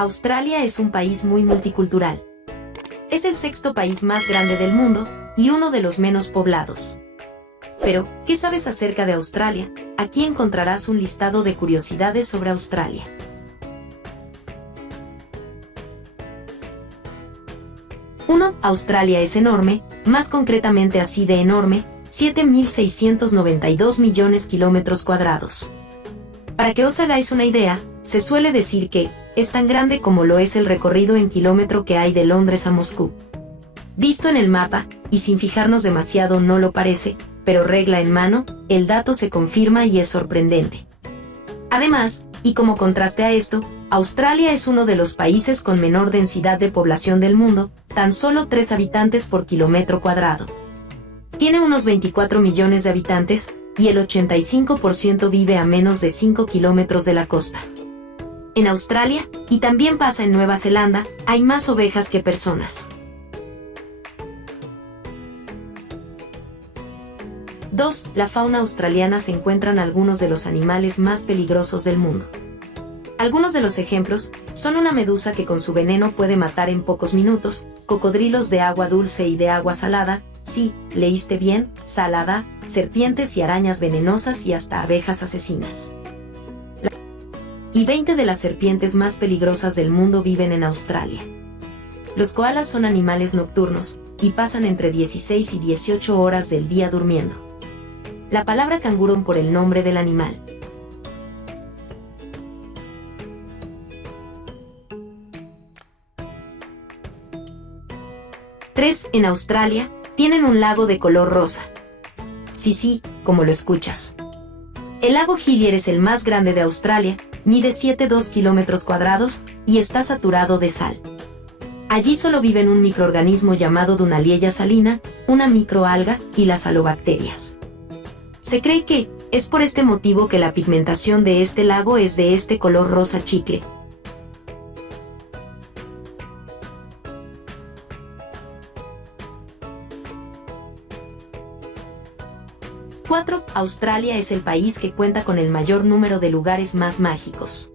Australia es un país muy multicultural. Es el sexto país más grande del mundo y uno de los menos poblados. Pero, ¿qué sabes acerca de Australia? Aquí encontrarás un listado de curiosidades sobre Australia. 1. Australia es enorme, más concretamente así de enorme, 7.692 millones kilómetros cuadrados. Para que os hagáis una idea, se suele decir que es tan grande como lo es el recorrido en kilómetro que hay de Londres a Moscú. Visto en el mapa, y sin fijarnos demasiado no lo parece, pero regla en mano, el dato se confirma y es sorprendente. Además, y como contraste a esto, Australia es uno de los países con menor densidad de población del mundo, tan solo 3 habitantes por kilómetro cuadrado. Tiene unos 24 millones de habitantes, y el 85% vive a menos de 5 kilómetros de la costa. En Australia, y también pasa en Nueva Zelanda, hay más ovejas que personas. 2. La fauna australiana se encuentran algunos de los animales más peligrosos del mundo. Algunos de los ejemplos son una medusa que con su veneno puede matar en pocos minutos, cocodrilos de agua dulce y de agua salada, sí, leíste bien, salada, serpientes y arañas venenosas y hasta abejas asesinas. Y 20 de las serpientes más peligrosas del mundo viven en Australia. Los koalas son animales nocturnos, y pasan entre 16 y 18 horas del día durmiendo. La palabra canguro por el nombre del animal. En Australia, tienen un lago de color rosa. Sí, como lo escuchas. El lago Hillier es el más grande de Australia, mide 7,2 kilómetros cuadrados, y está saturado de sal. Allí solo viven un microorganismo llamado Dunaliella salina, una microalga, y las halobacterias. Se cree que, es por este motivo que la pigmentación de este lago es de este color rosa chicle. 4. Australia es el país que cuenta con el mayor número de lugares más mágicos.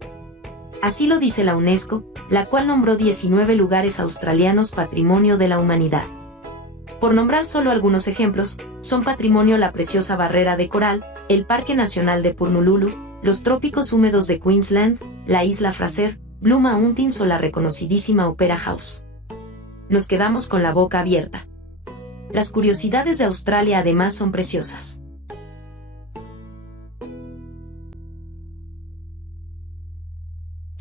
Así lo dice la UNESCO, la cual nombró 19 lugares australianos Patrimonio de la Humanidad. Por nombrar solo algunos ejemplos, son patrimonio la preciosa barrera de coral, el Parque Nacional de Purnululu, los trópicos húmedos de Queensland, la isla Fraser, Blue Mountains o la reconocidísima Opera House. Nos quedamos con la boca abierta. Las curiosidades de Australia además son preciosas.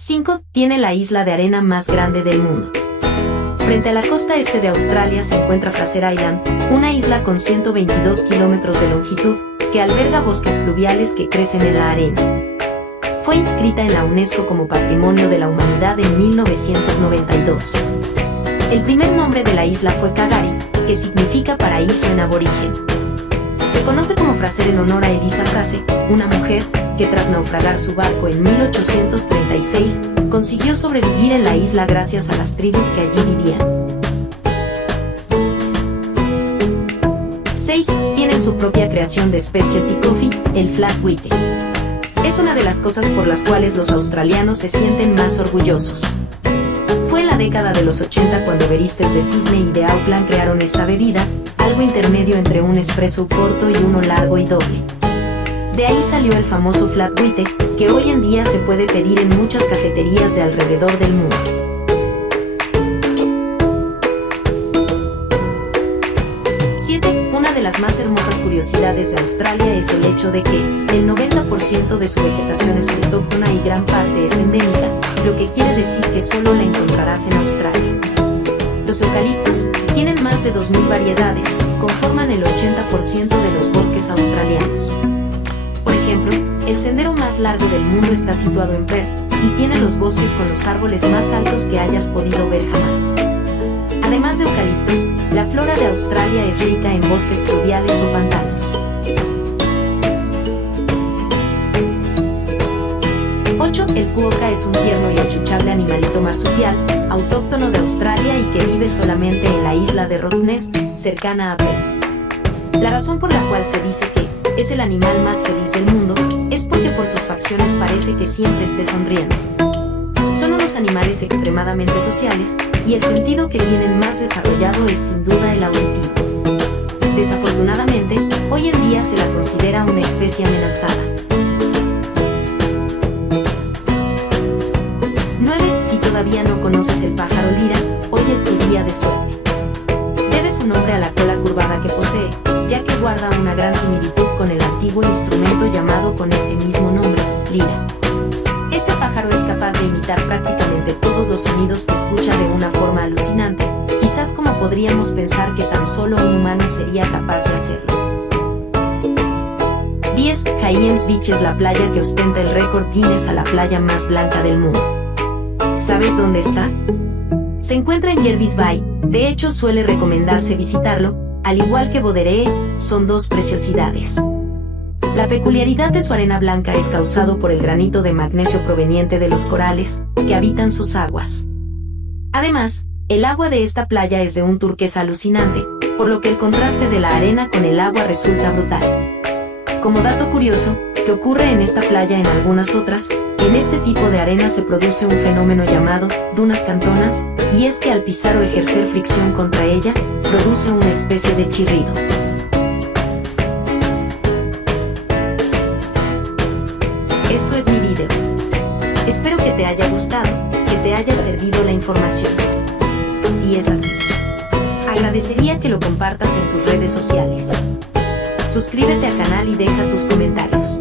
5. Tiene la isla de arena más grande del mundo. Frente a la costa este de Australia se encuentra Fraser Island, una isla con 122 kilómetros de longitud, que alberga bosques pluviales que crecen en la arena. Fue inscrita en la UNESCO como Patrimonio de la Humanidad en 1992. El primer nombre de la isla fue Kagari, que significa paraíso en aborigen. Se conoce como Fraser en honor a Eliza Fraser, una mujer que tras naufragar su barco en 1836, consiguió sobrevivir en la isla gracias a las tribus que allí vivían. 6. Tienen su propia creación de Specialty Coffee, el Flat White. Es una de las cosas por las cuales los australianos se sienten más orgullosos. Fue en la década de los 80 cuando baristas de Sydney y de Auckland crearon esta bebida, algo intermedio entre un espresso corto y uno largo y doble. De ahí salió el famoso Flat White, que hoy en día se puede pedir en muchas cafeterías de alrededor del mundo. 7. Una de las más hermosas curiosidades de Australia es el hecho de que el 90% de su vegetación es autóctona y gran parte es endémica, lo que quiere decir que solo la encontrarás en Australia. Los eucaliptos tienen más de 2.000 variedades, conforman el 80% de los bosques australianos. Por ejemplo, el sendero más largo del mundo está situado en Perth, y tiene los bosques con los árboles más altos que hayas podido ver jamás. Además de eucaliptos, la flora de Australia es rica en bosques pluviales o pantanos. 8. El cuoca es un tierno y achuchable animalito marsupial, autóctono de Australia y que vive solamente en la isla de Rottnest, cercana a Perth. La razón por la cual se dice que es el animal más feliz del mundo es porque por sus facciones parece que siempre esté sonriendo. Son unos animales extremadamente sociales, y el sentido que tienen más desarrollado es sin duda el auditivo. Desafortunadamente, hoy en día se la considera una especie amenazada. 9. Si todavía no conoces el pájaro lira, hoy es tu día de suerte. Debe su nombre a la cola curvada que posee, ya que guarda una gran similitud con el antiguo instrumento llamado con ese mismo nombre, lira. Este pájaro es capaz de imitar prácticamente todos los sonidos que escucha de una forma alucinante, quizás como podríamos pensar que tan solo un humano sería capaz de hacerlo. 10. Hyams Beach es la playa que ostenta el récord Guinness a la playa más blanca del mundo. ¿Sabes dónde está? Se encuentra en Jervis Bay, de hecho suele recomendarse visitarlo, al igual que Boderee, son dos preciosidades. La peculiaridad de su arena blanca es causado por el granito de magnesio proveniente de los corales que habitan sus aguas. Además, el agua de esta playa es de un turquesa alucinante, por lo que el contraste de la arena con el agua resulta brutal. Como dato curioso, que ocurre en esta playa en algunas otras, en este tipo de arena se produce un fenómeno llamado dunas cantonas, y es que al pisar o ejercer fricción contra ella, produce una especie de chirrido. Esto es mi video. Espero que te haya gustado, que te haya servido la información. Si es así, agradecería que lo compartas en tus redes sociales. Suscríbete al canal y deja tus comentarios.